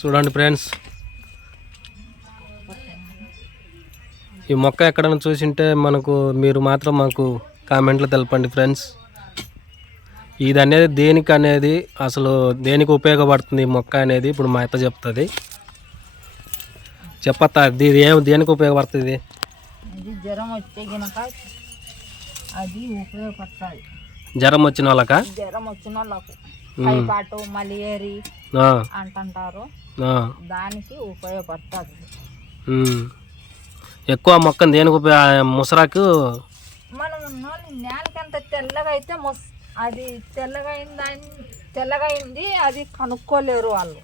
చూడండి ఫ్రెండ్స్. ఈ మొక్క ఎక్కడైనా చూసింటే మనకు మీరు మాత్రం మాకు కామెంట్లో తెలపండి ఫ్రెండ్స్. ఇది అనేది దేనికి అనేది అసలు దేనికి ఉపయోగపడుతుంది ఈ మొక్క అనేది ఇప్పుడు మా అత్త చెప్తుంది. చెప్పత్తా ఇది ఏం దేనికి ఉపయోగపడుతుంది జ్వరం వచ్చే అది ఉపయోగపడుతుంది. జ్వరం వచ్చిన వాళ్ళక? జ్వరం వచ్చిన వాళ్ళకు. పైపాటు అంటుంటారు. ఆ, దానికి ఉపయోగపడుతుంది. ఎక్కువ మొక్కను దేనికి ఉపయోగ ముసరాకు? మనం నేలకంత తెల్లగా అయితే మొస్ అది తెల్లగా అయిందని తెల్లగా అయింది అది కనుక్కోలేరు వాళ్ళు.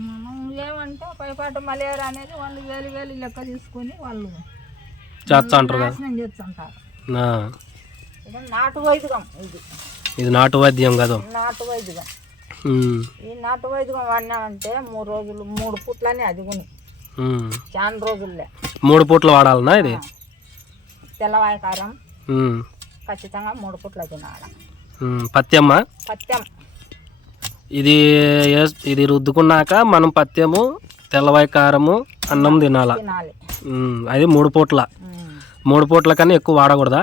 మనం ఏమంటే పైపాటు మలేరియా అనేది వాళ్ళు వేలు వేలు లెక్క తీసుకొని వాళ్ళు అంటారు చేస్తుంటారు ఇది నాటు వైద్యం ఇది. ఇది నాటు వైద్యం కదా. నాటు వైద్యం. ఈ నాటు వైద్యం వాడినామంటే మూడు రోజులు మూడు పుట్లని అదిగుని ఉమ్. చాలా రోజుల్లే. మూడు పూట్లు వాడాలనా ఇది? తెల్లవాయ కారం. ఖచ్చితంగా మూడు పుట్ల తినాలి. పత్యమ్మ? పత్యం. ఇది ఇది రుద్దుకున్నాక మనం పత్యము తెల్లవాయి కారము అన్నం తినాల. అది మూడు పూట్ల. మూడు పూట్ల కన్నా ఎక్కువ వాడకూడదా.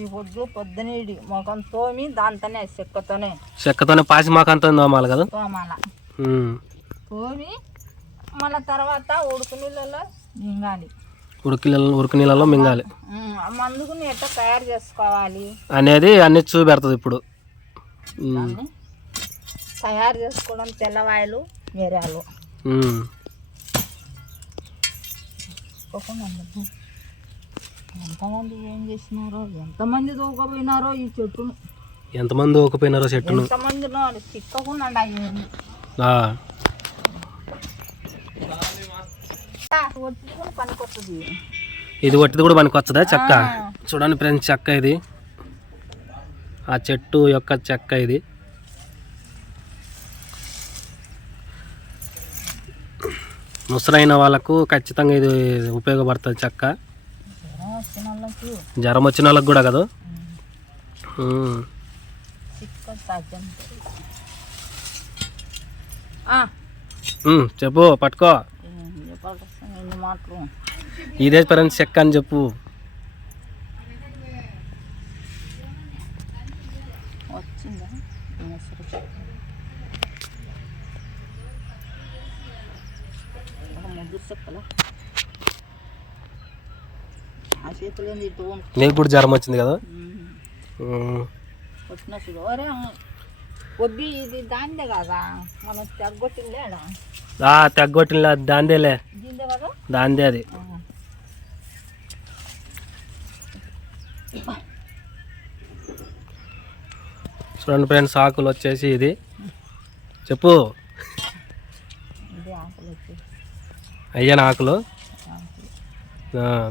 ఈ పొద్దు పొద్దునీడి ముఖం తోమి దాంతోనే చెక్కతోనే. చెక్కతోనే పాసి మాకంతా తోమాలి కదా? తోమాల. తోమి మన తర్వాత ఉడుకు నీళ్ళలో మింగాలి. ఉడికి ఉడికి నీళ్ళలో మింగాలి. మందుకుని ఎట్లా తయారు చేసుకోవాలి? అనేది అన్ని చూపెడుతుంది ఇప్పుడు. తయారు చేసుకోవడం తెల్లవాయలు మిరియాలు. ఎంతమంది ఏం చేసినారో ఎంతమంది దూకపోయినారో ఈ చెట్టును. ఎంతమంది ఊకపోయినారో చెట్టును? చిక్కకుండా పనికొస్తుంది ఇది ఒట్టిది కూడా మనకు వస్తుందా చెక్క చూడండి ఫ్రెండ్స్ చెక్క ఇది. ఆ చెట్టు యొక్క చెక్క ఇది. ముసలైన వాళ్ళకు ఖచ్చితంగా ఇది ఉపయోగపడుతుంది చెక్క. జ్వరం వచ్చిన వాళ్ళకి కూడా కదా? చెప్పు పట్టుకో. ఇదే ఫ్రెండ్స్ చెక్క అని చెప్పు వచ్చిందా ముసలి చెక్క. ఒక ముగ్గురు చెక్కల ఆ చేతులు ఏంది ఇటు ఉం- నీకు కూడా జ్వరం వచ్చింది కదా? తగ్గొట్టిన దాందేలే దీందే అది. చూడండి ఫ్రెండ్స్ ఆకులు వచ్చేసి ఇది. చెప్పు. అయ్యాను ఆకులు.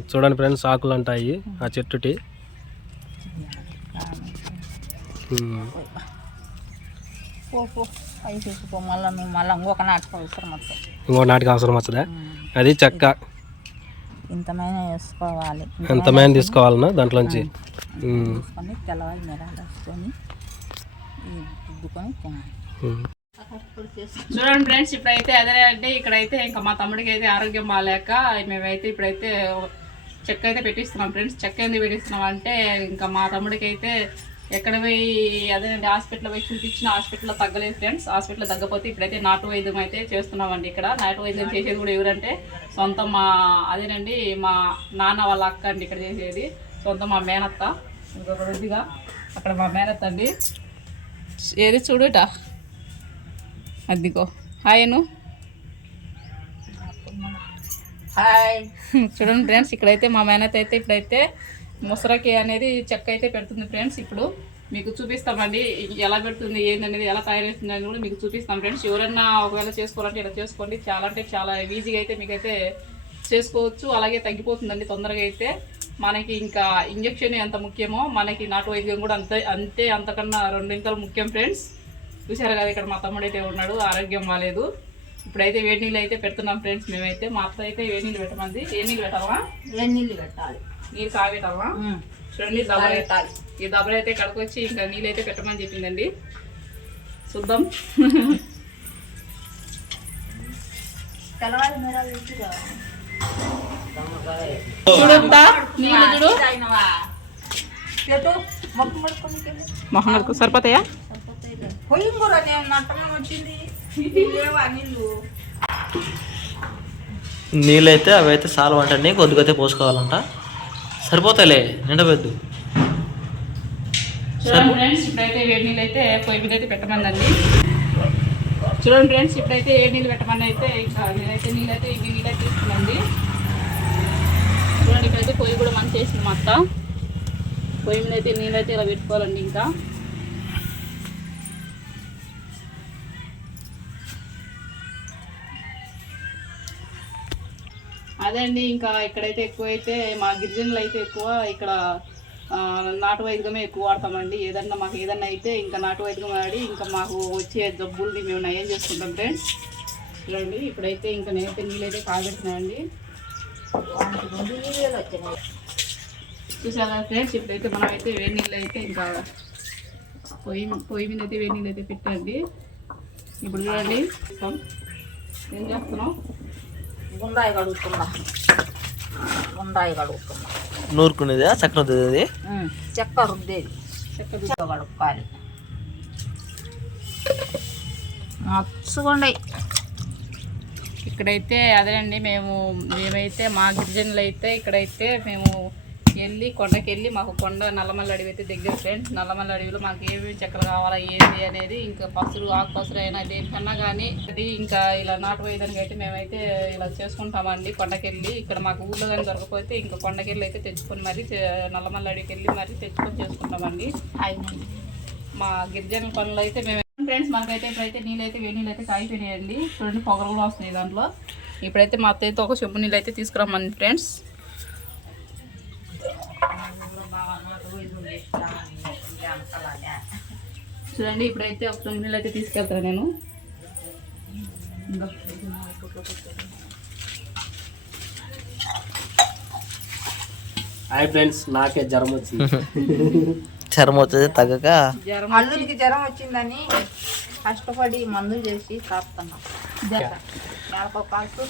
చూడండి ఫ్రెండ్స్ ఆకులు ఉంటాయి ఆ చెట్టుటి. ఇంకో నాటికి అవసరం వస్తుందా? అది చెక్క. ఇంతమైన వేసుకోవాలి. ఎంతమైన తీసుకోవాలన్నా దాంట్లోంచి. తెల్లవారి తినాలి. చూడండి ఫ్రెండ్స్ ఇప్పుడైతే అదే అంటే ఇక్కడైతే ఇంకా మా తమ్ముడికి అయితే ఆరోగ్యం బాగాలేక మేమైతే ఇప్పుడైతే చెక్క అయితే పెట్టిస్తున్నాం ఫ్రెండ్స్. చెక్క ఎందుకు పెట్టిస్తున్నాం అంటే ఇంకా మా తమ్ముడికి అయితే ఎక్కడ పోయి అదేనండి హాస్పిటల్ పోయి చూపించిన హాస్పిటల్లో తగ్గలేదు ఫ్రెండ్స్. హాస్పిటల్ తగ్గపోతే ఇప్పుడైతే నాటు వైద్యం అయితే చేస్తున్నామండి ఇక్కడ. నాటు వైద్యం చేసేది కూడా ఎవరంటే సొంత మా అదేనండి మా నాన్న వాళ్ళ అక్క అండి ఇక్కడ చేసేది. సొంత మా మేనత్త. ఇంకొక రుద్దిగా అక్కడ మా మేనత్త అండి. ఏది చూడుట? అదిగో. హాయను హాయ్ చూడండి ఫ్రెండ్స్ ఇక్కడైతే మా మేనత్ అయితే ఇప్పుడైతే ముసరకి అనేది చెక్క అయితే పెడుతుంది ఫ్రెండ్స్ ఇప్పుడు. మీకు చూపిస్తామండి ఎలా పెడుతుంది ఏందనేది ఎలా తయారు చేస్తుంది అనేది కూడా మీకు చూపిస్తాం ఫ్రెండ్స్. ఎవరన్నా ఒకవేళ చేసుకోవాలంటే ఇలా చేసుకోండి. చాలా అంటే చాలా ఈజీగా అయితే మీకైతే చేసుకోవచ్చు. అలాగే తగ్గిపోతుందండి తొందరగా అయితే. మనకి ఇంకా ఇంజెక్షన్ ఎంత ముఖ్యమో మనకి నాటు వైద్యం కూడా అంతే అంతే అంతకన్నా రెండింతలు ముఖ్యం ఫ్రెండ్స్. చూసారు కదా ఇక్కడ మా తమ్ముడు అయితే ఉన్నాడు ఆరోగ్యం బాగాలేదు ఇప్పుడైతే వేడి నీళ్ళు అయితే పెడుతున్నాం ఫ్రెండ్స్ మేమైతే మా అత్త అయితే వేడి నీళ్ళు పెట్టమంది. ఏ నీళ్ళు పెట్టాలా ఏ నీళ్ళు పెట్టాలి. నీళ్ళు ఉమ్. చూడండి దబ్బర పెట్టాలి ఈ దబ్బర అయితే కడుకొచ్చి ఇంకా నీళ్ళు అయితే పెట్టమని చెప్పిందండి. చూద్దాం. చూడబ్బా నీళ్ళు చూడు. సరిపోతాయా. నేను వచ్చింది. లేవా నీళ్ళు? నీళ్ళైతే అవి అయితే సాల్వ్ అంటండి కొద్దిగా అయితే పోసుకోవాలంట. సరిపోతాయిలే నిండబెద్దు చూడండి ఫ్రెండ్స్ ఇప్పుడైతే వేడి నీళ్ళు అయితే పొయ్యి మీద అయితే పెట్టమందండి చూడండి ఫ్రెండ్స్ ఇప్పుడైతే ఏ నీళ్ళు పెట్టమని అయితే ఇంకా నేనైతే నీళ్ళు అయితే ఇవి నీళ్ళు అయితే తీసుకున్నాండి చూడండి ఇప్పుడైతే పొయ్యి కూడా మంచి వేసింది మా అత్త పొయ్యి మీద అయితే నీళ్ళు అయితే ఇలా పెట్టుకోవాలండి ఇంకా. అదే అండి ఇంకా ఇక్కడైతే ఎక్కువ అయితే మా గిరిజనులు అయితే ఎక్కువ ఇక్కడ నాటు వైద్యమే ఎక్కువ వాడతామండి. ఏదన్నా మాకు ఏదన్నా అయితే ఇంకా నాటు వైద్యం వాడి ఇంకా మాకు వచ్చే జబ్బుల్ని మేము నయం చేసుకుంటాం ఫ్రెండ్స్. చూడండి ఇప్పుడైతే ఇంకా నేనైతే నీళ్ళు అయితే కాగెడుతున్నానండి చూసారా ఫ్రెండ్స్ ఇప్పుడైతే మనం అయితే వేడి నీళ్ళు అయితే ఇంకా పొయ్యి పొయ్యి మీద అయితే వేడి నీళ్ళు అయితే పెట్టండి. ఇప్పుడు చూడండి ఏం చేస్తున్నాం? గుండాయి కడుగుతుందా గుండాయి కడుగుతుందా నూరుకునేదా చక్కెర వద్దు చెక్క రుద్దేది. చక్కగా చెక్క కడుక్కోవాలి. మచ్చుకుండాయి ఇక్కడైతే అదేనండి మేము మేమైతే మా గిరిజనులు అయితే ఇక్కడైతే మేము వెళ్ళి కొండకెళ్ళి మాకు కొండ నల్లమల్ల అడవి అయితే దగ్గర ఫ్రెండ్స్ నల్లమల్ల అడవిలో మాకు ఏమేమి చక్కెర కావాలా ఏంటి అనేది ఇంకా పసురు ఆకు పసురు అయినా దేనికన్నా కానీ అది ఇంకా ఇలా నాటు అయితే మేమైతే ఇలా చేసుకుంటామండి కొండకెళ్ళి. ఇక్కడ మాకు ఊళ్ళో కానీ దొరకపోతే ఇంకా కొండకెళ్ళి అయితే తెచ్చుకొని మరి నల్లమల్ల అడవికి వెళ్ళి మరి తెచ్చుకొని చేసుకుంటామండి. మా గిరిజనుల పనులు అయితే మేము ఫ్రెండ్స్ మనకైతే ఇప్పుడైతే నీళ్ళు అయితే వేడి నీళ్ళు అయితే కాగిపోయినాయండి. చూడండి పొగలు కూడా వస్తున్నాయి దాంట్లో. ఇప్పుడైతే మా అత్తయ్యతో ఒక చెంపు నీళ్ళు అయితే తీసుకురామండి ఫ్రెండ్స్ చూడండి ఇప్పుడైతే ఒక నీళ్ళు అయితే తీసుకెళ్తాను నేను. హాయ్ ఫ్రెండ్స్ నాకే జ్వరం వచ్చింది. చర్మం వచ్చేది తగ్గక? జ్వరం అల్లుడికి జ్వరం వచ్చిందని కష్టపడి మందులు చేసి తాపుతున్నాం. నేలకు కాల్పు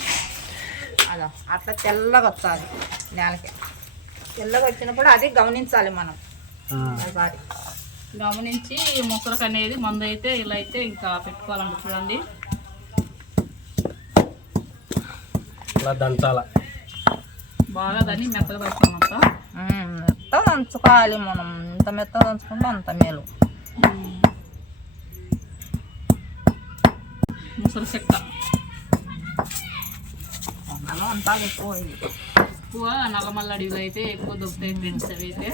అలా అట్లా తెల్లగా వస్తుంది నేలకి. తెల్లగా వచ్చినప్పుడు అది గమనించాలి మనం. గమనించి ముసరకు అనేది మందు అయితే ఇలా అయితే ఇంకా పెట్టుకోవాలండి చూడండి. ఇలా దంచాల. బాగా దాన్ని మెత్తగా పెట్టుకోమంతా మెత్త దంచుకోవాలి మనం. ఎంత మెత్త దంచుకుంటే అంత మేలు. ముసలి చెక్క. అంతా ఎక్కువ ఇది ఎక్కువ నల్లమల్ల అడవిలో అయితే ఎక్కువ దొరుకుతాయి ఫ్రెండ్స్ అవి అయితే.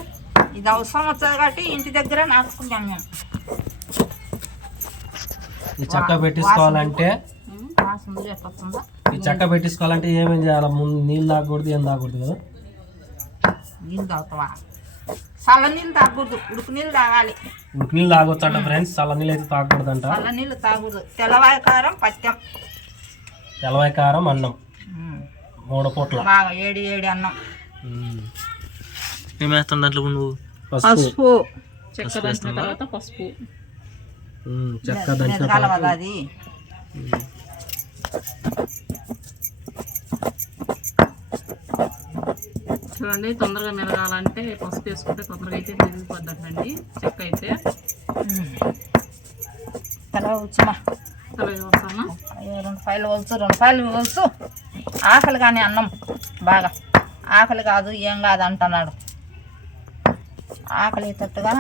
ఇది అవసరం వచ్చేది కాబట్టి ఇంటి దగ్గర నాటుకుంటాం మేము ఈ చెక్క పెట్టించుకోవాలంటే వస్తుందో ఈ చెక్క పెట్టించుకోవాలంటే ఏమేం చేయాలి? ముందు నీళ్ళు తాగకూడదు ఏం తాగకూడదు కదా? నీళ్ళు తాగుతావా? చల్ల నీళ్ళు తాగకూడదు. ఉడుకు నీళ్ళు తాగాలి. ఉడికి నీళ్ళు తాగొచ్చంట ఫ్రెండ్స్. చల్ల నీళ్ళు అయితే తాగకూడదంట. చల్ల నీళ్ళు తాగకూడదు. తెల్లవాయ కారం పత్యం. తెలవాయి కారం అన్నం. మూడు పూట్ల. బాగా ఏడి ఏడి అన్నం. ఏం వేస్తాను దాంట్లో నువ్వు పసుపు చెక్క దంచిన తర్వాత పసుపు. చెక్క దంచిన అది. చూడండి తొందరగా మెరగాలంటే పసుపు వేసుకుంటే తొందరగా అయితే మెరిగిపోద్దండి చెక్క అయితే. వచ్చుమా అలాగే వస్తాను అయ్యో, రెండు ఫైలు వలుసు రెండు ఫైలు వలుసు ఆకలి కానీ అన్నం బాగా. ఆకలి కాదు ఏం కాదు అంటున్నాడు. ఆకలి తట్టుగా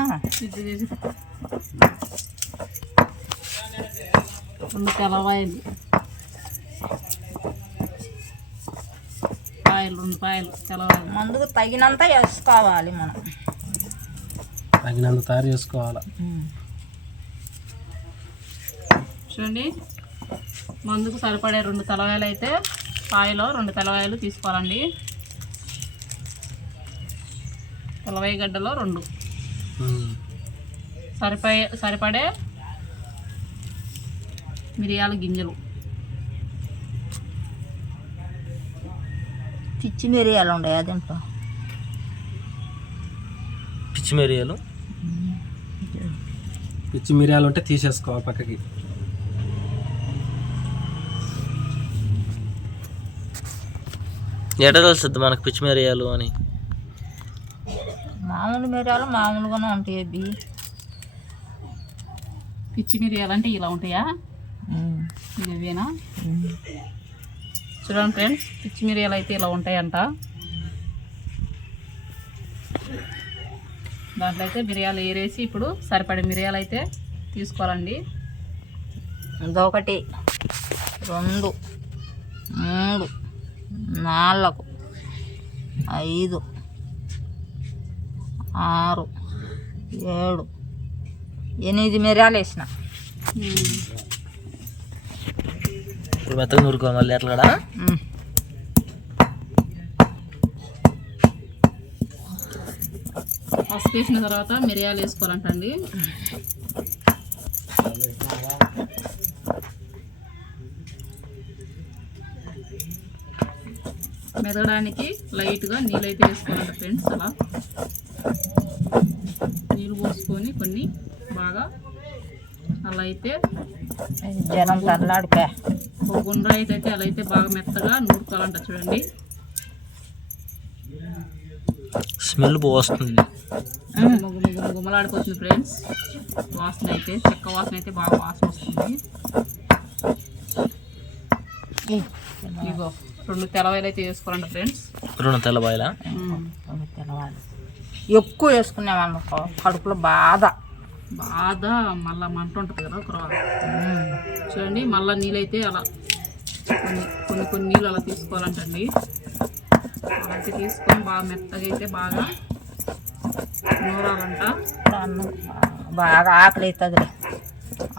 తెల్లవాయలు. పాయలు రెండు పాయలు తెల్లవాయలు. మందుకు తగినంత వేసుకోవాలి మనం. తగినంత తయారు చేసుకోవాలి. చూడండి. మందుకు సరిపడే రెండు తెల్లవాయలు అయితే పాయలో రెండు తెల్లవాయలు తీసుకోవాలండి. తెల్లవాయి గడ్డలో రెండు. సరిపోయే సరిపడే మిరియాల గింజలు. పిచ్చి మిరియాలు ఉండే అదేంటో పిచ్చి మిరియాలు? పిచ్చి మిరియాలు ఉంటే తీసేసుకోవాలి పక్కకి. ఎట తెలుస్తుంది మనకు పిచ్చిమిరియాలు అని? మామూలు మిరియాలు మామూలుగానే ఉంటాయి అవి పిచ్చి మిరియాలు అంటే ఇలా ఉంటాయా? ఇవేనా? చూడండి ఫ్రెండ్స్ పిచ్చి మిరియాలు అయితే ఇలా ఉంటాయంట. దాంట్లో అయితే మిరియాలు ఏరేసి ఇప్పుడు సరిపడే మిరియాలు అయితే తీసుకోవాలండి. ఇదొకటి రెండు మూడు నాలుగు ఐదు ఆరు ఏడు ఎనిమిది మిరియాలు వేసిన. ఇప్పుడు మెత్తగా నూరుకోవాలి మళ్ళీ ఎట్లా. పసుపు వేసిన తర్వాత మిరియాలు వేసుకోవాలంటండి. మెదగడానికి లైట్గా నీళ్ళు అయితే వేసుకోవాలంట ఫ్రెండ్స్ అలా. నీళ్ళు పోసుకొని కొన్ని బాగా అలా అయితే జనం తల్లాడిపే ఒక గుండ్ర అయితే అలా అయితే బాగా మెత్తగా నూరుకోవాలంట చూడండి. స్మెల్ ముగ్గు గుమ్మలాడుకోవచ్చు ఫ్రెండ్స్. వాసన అయితే చెక్క వాసన అయితే బాగా వాసన వస్తుంది. ఇగో రెండు తెలవాయలు అయితే వేసుకోవాలంట ఫ్రెండ్స్. రెండు తెల్లబాయల తెలవాలి ఎక్కువ వేసుకునేవాళ్ళం కడుపులో బాధ. బాధ మళ్ళా మంట ఉంటుంది కదా తర్వాత. చూడండి మళ్ళీ నీళ్ళైతే అలా కొన్ని కొన్ని కొన్ని నీళ్ళు అలా తీసుకోవాలంటండి. అలా అయితే తీసుకొని బాగా మెత్తగా అయితే బాగా నూరాలంట. అన్నం బాగా ఆకలి అవుతుంది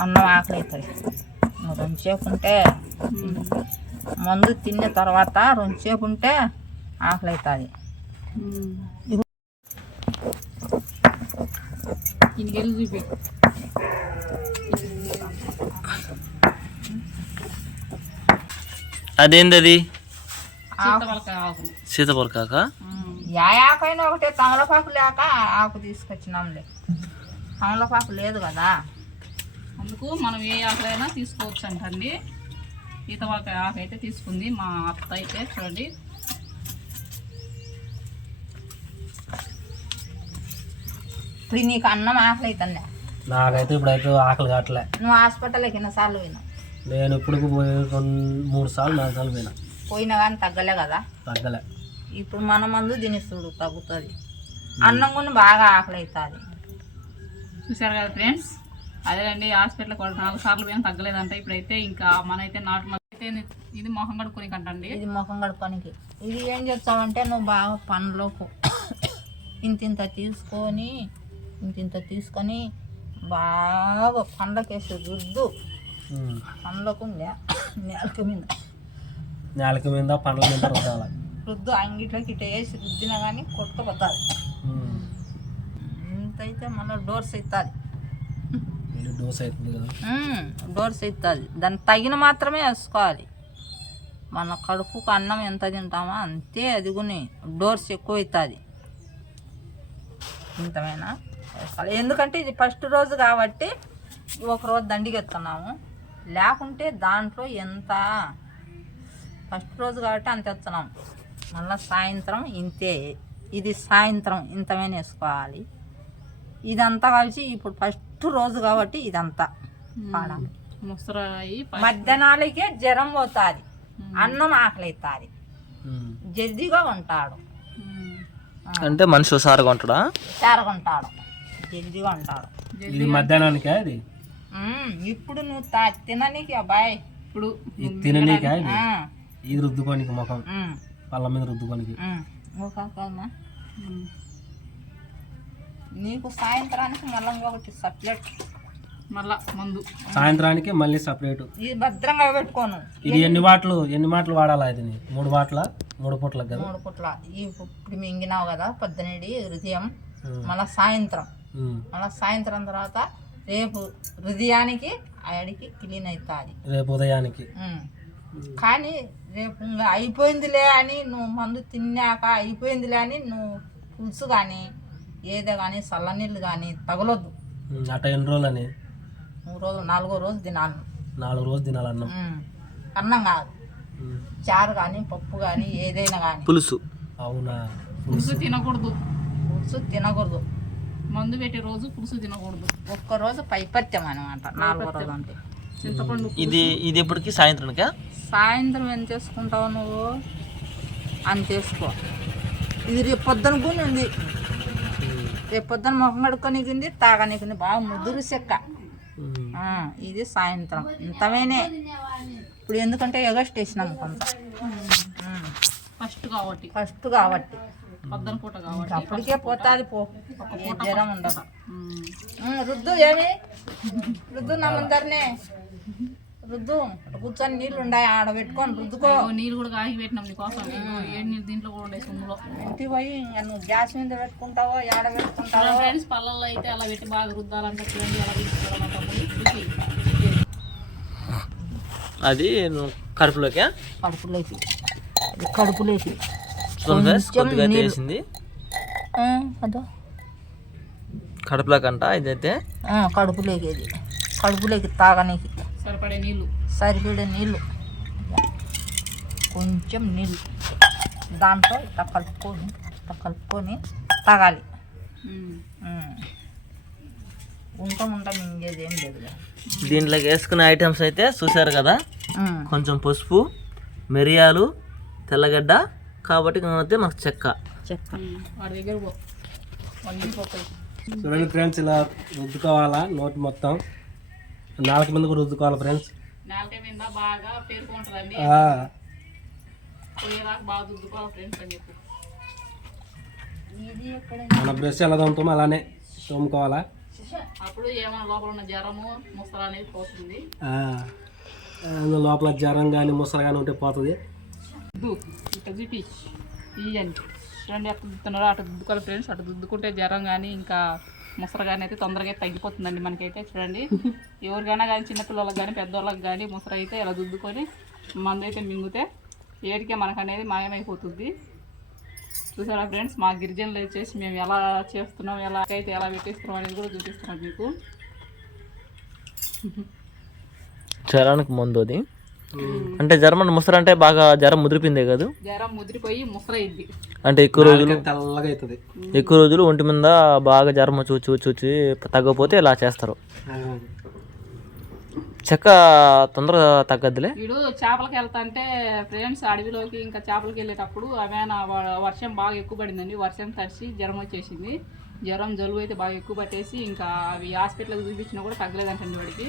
అన్నం ఆకలి అవుతుంది రెండుసేపు ఉంటే మందు తిన్న తర్వాత రెండుసేపు ఉంటే ఆకలి అవుతుంది ఇన్నికెళ్ళి చూపి అదేంది అది చింతపలకాయ ఆకు. సీతపలకాక యా ఆకైనా ఒకటే తమలపాకు లేక ఆకు తీసుకొచ్చినాంలే. తమలపాకు లేదు కదా. అందుకు మనం ఏ ఆకులైనా తీసుకోవచ్చు అంటండి ఈతవాకాయ ఆకు అయితే తీసుకుంది మా అత్త అయితే చూడండి. ఇప్పుడు నీకు అన్నం ఆకలి అవుతుందా నాకైతే ఇప్పుడైతే ఆకలి కావట్లే. నువ్వు హాస్పిటల్కి ఎన్నిసార్లు పోయినావు? నేను ఇప్పుడు పోయి మూడు సార్లు నాలుగు సార్లు పోయినా. పోయినా కానీ తగ్గలే కదా? తగ్గలే. ఇప్పుడు మన మందు దీని చూడు తగ్గుతుంది. అన్నం కూడా బాగా ఆకలి అవుతుంది చూసారు కదా ఫ్రెండ్స్? అదేనండి హాస్పిటల్ కూడా నాలుగు సార్లు పోయినా తగ్గలేదంట. ఇప్పుడైతే ఇంకా మనైతే నాటు అయితే ఇది మొహం కడుక్కొని కంటండి ఇది ముఖం కడుక్కోనికి. ఇది ఏం చేస్తావంటే నువ్వు బాగా పండ్లకు ఇంత ఇంత తీసుకొని ఇంత ఇంత తీసుకొని బాగా పండ్లకేసి రుద్దు. పండ్లకు నేలక మీద. నేలకి మీద పండ్ల మీద రుద్దాల. రుద్దు అంగిట్లోకి ఇట్లా వేసి రుద్దినా కానీ కొట్టుకుపోతుంది. ఇంతైతే మళ్ళీ డోర్స్ అవుతుంది డోస్ అవుతుంది కదా. డోర్స్ అవుతుంది దాన్ని తగిన మాత్రమే వేసుకోవాలి. మన కడుపుకు అన్నం ఎంత తింటామో అంతే అది కూడా డోర్స్ ఎక్కువ అవుతుంది ఇంతమేనా? వేసుకోవాలి ఎందుకంటే ఇది ఫస్ట్ రోజు కాబట్టి ఒక రోజు దండికి ఎత్తున్నాము లేకుంటే దాంట్లో ఎంత? ఫస్ట్ రోజు కాబట్టి అంత ఎత్తున్నాం. మళ్ళీ సాయంత్రం ఇంతే. ఇది సాయంత్రం ఇంతమైన వేసుకోవాలి ఇదంతా కలిసి ఇప్పుడు ఫస్ట్ రోజు కాబట్టి ఇదంతా పాడాలి. ముసరాయి మధ్యాహ్నాలకే జ్వరం పోతుంది. అన్నం ఆకలి. జల్దీగా ఉంటాడు అంటే మనిషి హుషారుగా ఉంటాడా? చారగుంటాడు జల్దీగా ఉంటాడు ఇది మధ్యాహ్నానికే ఇది? ఇప్పుడు నువ్వు తా తిననీకి అబ్బాయి. ఇప్పుడు ఇది తిననీకే ఇది? రుద్దుకోనికి ముఖం. పళ్ళ మీద రుద్దుకోనికి. నీకు సాయంత్రానికి మళ్ళీ ఇంకొకటి సప్లెట్. మళ్ళా మందు. సాయంత్రానికి మళ్ళీ సపరేట్ ఇది భద్రంగా పెట్టుకోను. ఇది ఎన్ని బాటలు ఎన్ని మాటలు వాడాలా ఇది మూడు బాటల? మూడు పూటలకు కదా? మూడు పుట్ల. ఈ ఇప్పుడు మింగినావు కదా పొద్దునేడి హృదయం. మళ్ళీ సాయంత్రం. మళ్ళీ సాయంత్రం తర్వాత రేపు హృదయానికి అడికి క్లీన్ అవుతుంది రేపు ఉదయానికి. కానీ రేపు ఇంకా అయిపోయిందిలే అని నువ్వు మందు తిన్నాక అయిపోయిందిలే అని నువ్వు పులుసు కానీ ఏదో కానీ చల్లనీళ్ళు కానీ తగలొద్దు. అట్ట ఎన్ని రోజులు అని మూడు రోజులు నాలుగో రోజు తినాలి నాలుగు రోజు తినాలన్నం? ఉమ్. అన్నం కాదు. చారు కానీ పప్పు కానీ ఏదైనా కానీ పులుసు. అవునా? పులుసు. తినకూడదు. పులుసు తినకూడదు. మందు పెట్టే రోజు పులుసు తినకూడదు. ఒక్కరోజు పైపత్యం అనమాట నాలుగో రోజు అంటే చింతపండు ఇది ఇది ఎప్పటికి? సాయంత్రానికా సాయంత్రం ఎంత చేసుకుంటావు నువ్వు? అంత చేసుకో. ఇది రేపు పొద్దున కూడా ఉంది రేపు పొద్దున ముఖం కడుక్కొనికి ఉంది తాగనీకి ఉంది బాగా ముదురు చెక్క. ఆ, ఇది సాయంత్రం. ఇంతమేనే. ఇప్పుడు ఎందుకంటే ఎగస్ట్ వేసినాం కొంత ఫస్ట్ కాబట్టి. ఫస్ట్ కాబట్టి. పొద్దున పూట కాబట్టి అప్పటికే పోతాది పో. ఏ జ్వరం ఉండదు. రుద్దు ఏమి? రుద్దు నా ముందరనే. రుద్దు కూర్చొని నీళ్ళు ఉన్నాయి ఆడ పెట్టుకొని రుద్దుకో. నీళ్ళు కూడా కాగి పెట్టినాం నీకోసం ఏడు నీళ్ళు దీంట్లో కూడా ఉండే సొమ్ములో ఇంటికి పోయి నువ్వు గ్యాస్ మీద పెట్టుకుంటావో ఏడ పెట్టుకుంటావో? ఫ్రెండ్స్ పళ్ళల్లో అయితే అలా పెట్టి బాగా రుద్దాలంటే చూడండి అలా తీసుకోవాలంటే తమ్ముడు చూసి అది కడుపులోకే కడుపులోకి. కడుపులోకి. కొద్దిగా అయితే. వేసింది అదో. కడుపులోకంట ఇదైతే. ఆ, కడుపులోకి తాగనీకి. సరిపడే నీళ్ళు. సరిపడే నీళ్ళు. కొంచెం నీళ్ళు. దాంట్లో ఇట్లా కలుపుకొని ఇట్లా కలుపుకొని తాగాలి. ఉంట ఉంట మింగేది ఏం లేదు దీంట్లోకి వేసుకునే ఐటమ్స్ అయితే చూసారు కదా? కొంచెం పసుపు మిరియాలు తెల్లగడ్డ కాబట్టి అయితే మనకు చెక్క. చెప్ప ఉమ్. వాడి దగ్గర పో. వాడి ఇంటికి పోతాయి. చూడండి ఫ్రెండ్స్ ఇలా రుద్దుకోవాలా నోటి మొత్తం? నాలుగు మీద కూడా రుద్దుకోవాలి ఫ్రెండ్స్? మన బ్రష్ ఎలా తోముతామో అలానే తోముకోవాలా? అప్పుడు ఏమైనా లోపల ఉన్న జ్వరము ముసలు అనేది పోతుంది. ఆ, అందులో లోపల జ్వరం కానీ ముసలు కానీ ఉంటే పోతుంది. దుద్దు ఇట్లా చూపి ఇవ్వండి చూడండి అటు దుద్దుతున్నారో అటు దుద్దుకోవాలి ఫ్రెండ్స్ అటు దుద్దుకుంటే జ్వరం కానీ ఇంకా ముసరు కానీ అయితే తొందరగా తగ్గిపోతుందండి మనకైతే చూడండి. ఎవరికైనా కానీ చిన్నపిల్లలకు కానీ పెద్దవాళ్ళకి కానీ ముసరు అయితే ఇలా దుద్దుకొని మందు అయితే మింగితే ఏడికే మనకనేది మాయమైపోతుంది. చూసారా ఫ్రెండ్స్ మా గిరిజనులు వచ్చేసి మేము ఎలా చేస్తున్నాం ఎలా అయితే ఎలా పెట్టిస్తున్నాం అనేది కూడా చూపిస్తున్నాం మీకు. జ్వరానికి మందు అది. అంటే జ్వరం అంటే ముసరు అంటే బాగా జ్వరం ముదిరిపోయిందే కదా? జ్వరం ముదిరిపోయి ముసరైద్ది. అంటే ఎక్కువ రోజులు తెల్లగా అవుతుంది ఎక్కువ రోజులు ఒంటి మీద బాగా జ్వరం వచ్చి వచ్చి వచ్చి వచ్చి తగ్గకపోతే ఇలా చేస్తారు. చెక్క తొందరగా తగ్గద్దులే? వీడు చేపలకి వెళ్తాంటే ఫ్రెండ్స్ అడవిలోకి ఇంకా చేపలకి వెళ్ళేటప్పుడు ఆమెన వర్షం బాగా ఎక్కువ పడిందండి. వర్షం తడిసి జ్వరం వచ్చేసింది. జ్వరం జలుబు అయితే బాగా ఎక్కువ పట్టేసి ఇంకా అవి హాస్పిటల్కి చూపించినా కూడా తగ్గలేదంటండి వాడికి.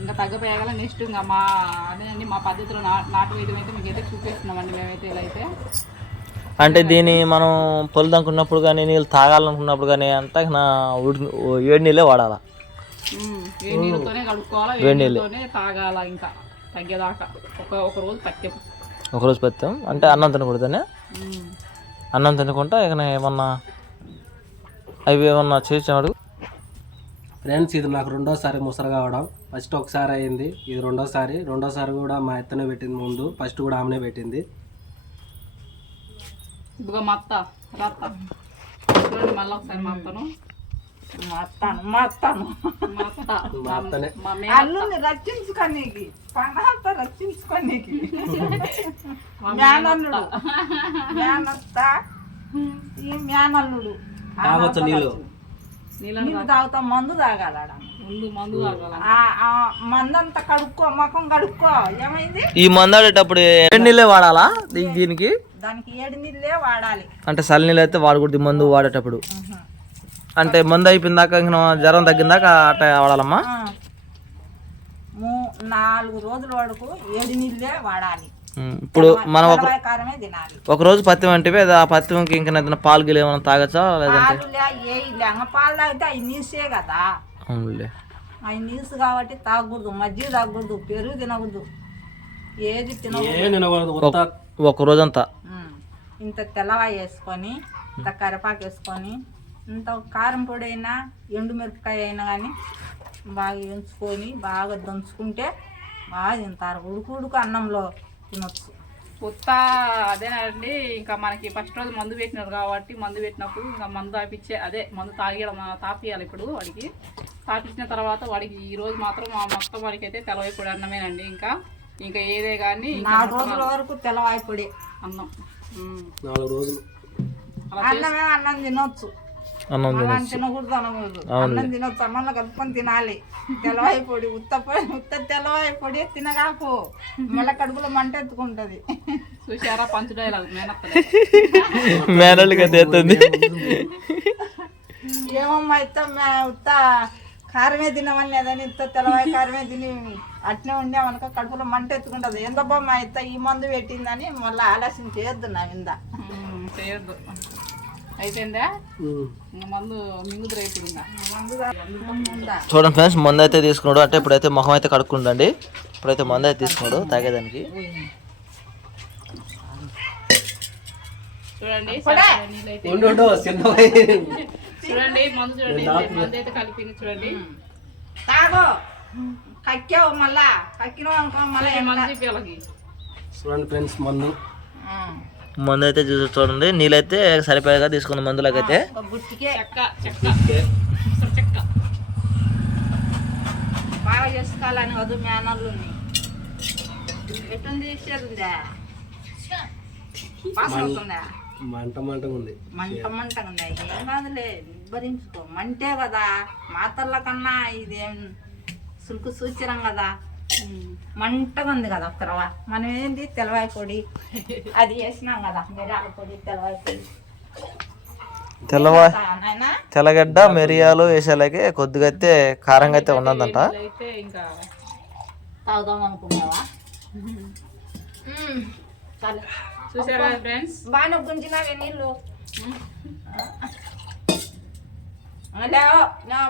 ఇంకా తగ్గపోయాగల నెక్స్ట్ ఇంకా మా అదేనండి మా పద్ధతిలో నా నాటు వైద్యం అయితే మీకు అయితే చూపిస్తున్నామండి మేమైతే ఇలా అయితే. అంటే దీన్ని మనం పొలు దంకున్నప్పుడు కానీ నీళ్ళు తాగాలనుకున్నప్పుడు కానీ అంతా నా వేడి నీళ్ళే వాడాలా? వేడి నీళ్ళతోనే కడుక్కోవాలా? వేడి నీళ్ళతోనే తాగాల ఇంకా తగ్గేదాకా. ఒక ఒక రోజు పట్టెం ఒకరోజు పెత్తాం అంటే అన్నం తినకూడదనే. అన్నం తినకుండా ఇక ఏమన్నా అవి ఏమన్నా చేసాడు ఫ్రెండ్స్ ఇది నాకు రెండోసారి ముసరు కావడం. ఫస్ట్ ఒకసారి అయింది. ఇది రెండోసారి. రెండోసారి కూడా మా ఎత్తనే పెట్టింది ముందు. ఫస్ట్ కూడా ఆమెనే పెట్టింది. ఇదిగో మా అత్త. రత్త చూడండి మళ్ళీ ఒకసారి మా అత్తను. మా అత్తాను మా అత్తాను. మా అత్త. మా అత్తనే. అల్లుని రక్షించుకోనీకి. పండంతా రక్షించుకోనీకి. మా మేనల్లుడు మేనత్త. ఈ మేనల్లుడు తాగొచ్చు నీళ్ళు. నీళ్ళు తాగుతా మందు తాగాలాడ ముందు మందు తాగాల? ఆ- ఆ మందంతా కడుక్కో ముఖం కడుక్కో. ఏమైంది? ఈ మందు ఆడేటప్పుడు వేడి నీళ్ళే వాడాలా దీనికి? దానికి ఏడు నీళ్ళే వాడాలి. అంటే చల్ల నీళ్ళు అయితే వాడకూడదు ఈ మందు వాడేటప్పుడు. అంటే మందు అయిపోయిన దాకా ఇంకా జ్వరం తగ్గిన దాకా అట్ట వాడాలమ్మా? నాలుగు రోజుల వరకు ఏడు నీళ్ళే వాడాలి. ఇప్పుడు మనం ఒక కారమే తినాలి. ఒక రోజు పత్యం అంటే ఆ పత్యంకి ఇంకా ఏదైనా పాలు గిలు ఏమైనా తాగచ్చా? లేదంటే పాలు తాగితే అవి నీసే కదా. అవునులే. అవి నీసు కాబట్టి తాగకూడదు మజ్జిగ తాగకూడదు పెరుగు తినకూడదు. ఏది తినకూడదు. ఒక రోజంతా. ఇంత తెల్లవాయి వేసుకొని ఇంత కరివేపాకు వేసుకొని ఇంత కారం పొడి అయినా ఎండు మిరపకాయ అయినా కానీ బాగా ఎంచుకొని బాగా దంచుకుంటే బాగా తింటారు. ఉడుకు ఉడుకు అన్నంలో తినొచ్చు. కొత్త అదేనండి ఇంకా మనకి ఫస్ట్ రోజు మందు పెట్టినారు కాబట్టి మందు పెట్టినప్పుడు ఇంకా మందు తాపిచ్చే అదే మందు తాగడం తాపియాలి ఇప్పుడు వాడికి. తాపించిన తర్వాత వాడికి ఈ రోజు మాత్రం మా మొత్తం వాడికి అయితే తెలవైపోయి అన్నమేనండి ఇంకా. ఇంకా ఏదే కానీ నాలుగు రోజుల వరకు అన్నం. నాలుగు రోజులు. అన్నమే అన్నం తినొచ్చు. అన్నం అన్నం తినకూడదు అనకూడదు. అన్నం తినొచ్చు అన్నంలో కలుపుకొని తినాలి. తెల్లవాయి పొడి ఉత్త ఉత్త తెల్లవాయి పొడి తినగాకు. మళ్ళీ కడుపులో మంట ఎత్తుకుంటది. చూసారా పంచు డైలాగ్ మేనల్గా తెస్తుంది ఏమమ్మా ఇత్త మే- ఉత్త కారమే తినమని లేదని ఇంత తెల్లవాయి కారమే తిని అట్నే ఉండేమనుకో కడుపులో మంట ఎత్తుకుంటది. ఎందబ్బా మా ఇత్త ఈ మందు పెట్టిందని మళ్ళీ ఆలస్యం చేయొద్దు నా మీద చేయొద్దు. అయిపోయిందా? మందు మింగుదురు అయిపోయింది? చూడండి ఫ్రెండ్స్ మందు అయితే తీసుకున్నాడు. అంటే ఇప్పుడైతే మొహం అయితే కడుక్కుండండి. ఇప్పుడైతే మందు అయితే తీసుకున్నాడు తాగేదానికి. చూడండి సరిపడా నీళ్ళైతే ఉండు ఉండు చిన్నగా చూడండి మందు చూడండి మందు అయితే కలిపింది చూడండి. తాగో. కక్కావు మళ్ళా. కక్కినావు అనుకో మళ్ళీ మందు చెప్పి వాళ్ళకి చూడండి ఫ్రెండ్స్ మందు. మందు అయితే చూసి చూడండి. నీళ్ళైతే సరిపోయేగా తీసుకున్న మందులకైతే. మంట మంటగా ఉంది మంట మంటగా ఉందా ఏం కాదులే భరించుకో మంటే కదా మాతర్ల కన్నా ఇదేం సులుకు సూచరం కదా. మంటగా ఉంది కదా ఒక్కరవ మనం ఏంది? తెల్లవాయి పొడి. అది వేసినాం కదా మిరియాల పొడి తెల్లవాయి పొడి. తెల్లవా నాయనా? తెల్లగడ్డ మిరియాలు వేసేలాగే కొద్దిగా అయితే కారంగా అయితే ఉన్నదంట అయితే ఇంకా తాగుదాం అనుకున్నావా? చూసారా ఫ్రెండ్స్? బాగానే గుంజినావే నీళ్ళు. లేవో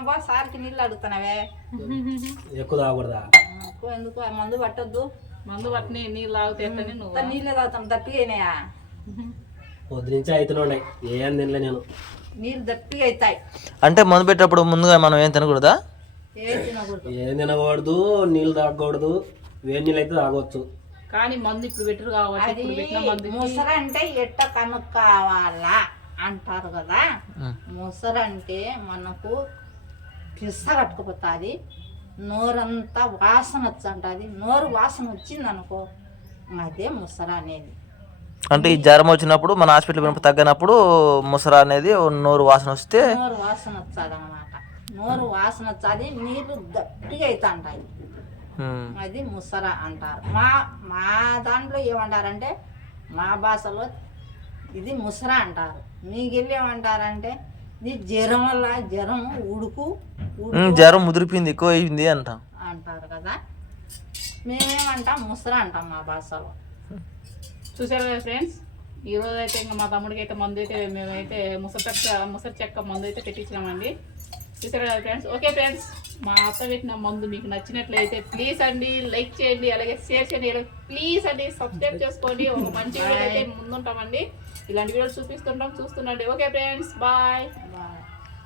బా సార్కి నీళ్ళు అడుగుతున్నావే. ఎక్కువ తాగకూడదా? ఎక్కువ ఎందుకు? ఆ మందు పట్టొద్దు. మందు పట్టిని నీళ్ళు తాగుతాయని నువ్వు? నీళ్ళే తాగుతాం దప్పిగా పొద్దు నుంచి అవుతూనే ఉన్నాయి ఏం తినలే నేను. నీళ్ళు దప్పిగా అవుతాయి అంటే మందు పెట్టేటప్పుడు ముందుగా మనం ఏం తినకూడదా? ఏ తినకూడదు. ఏం తినకూడదు నీళ్ళు తాగకూడదు వేడి నీళ్ళు అయితే తాగొచ్చు. కానీ మందు ఇప్పుడు పెట్టరు కాబట్టి అది ఇప్పుడు పెట్టిన మందు ముసర అంటే ఎట్ట కనుక్కోవాలా అంటారు కదా? ముసర అంటే మనకు పిస్స కట్టుకుపోతుంది. నోరంతా వాసన వచ్చంటది. నోరు వాసన వచ్చింది అనుకో అదే ముసర అనేది. అంటే ఈ జ్వరం వచ్చినప్పుడు మన హాస్పిటల్ పోయినప్పుడు తగ్గినప్పుడు ముసరా అనేది నోరు వాసన వస్తే నోరు వాసన వచ్చాది అనమాట నోరు వాసన వచ్చాది నీళ్ళు గట్టిగా ఉమ్, అది ముసర అంటారు. మా మా దాంట్లో ఏమంటారంటే మా భాషలో ఇది ముసర అంటారు. మీకెళ్ళి ఏమంటారంటే జ్వరం వల్ల జ్వరం ఉడుకు జ్వరం ముదిరిపోయింది ఎక్కువ అయింది అంటాం. అంటారు కదా. మేమేమంటాం ముసర అంటాం మా భాషలో. చూసారు కదా ఫ్రెండ్స్ ఈ రోజు అయితే ఇంకా మా తమ్ముడికి అయితే మందు అయితే మేమైతే ముసరి చెక్క ముసరి చెక్క మందు అయితే పెట్టించినామండి. చూసారు కదా ఫ్రెండ్స్ ఓకే ఫ్రెండ్స్ మా అత్త పెట్టిన మందు మీకు నచ్చినట్లయితే ప్లీజ్ అండి లైక్ చేయండి అలాగే షేర్ చేయండి. ప్లీజ్ అండి సబ్స్క్రైబ్ చేసుకోండి. ఒక మంచి వీడియో అయితే ముందుంటామండి. ఇలాంటి వీడియోలు చూపిస్తుంటాం చూస్తుండండి. Okay friends bye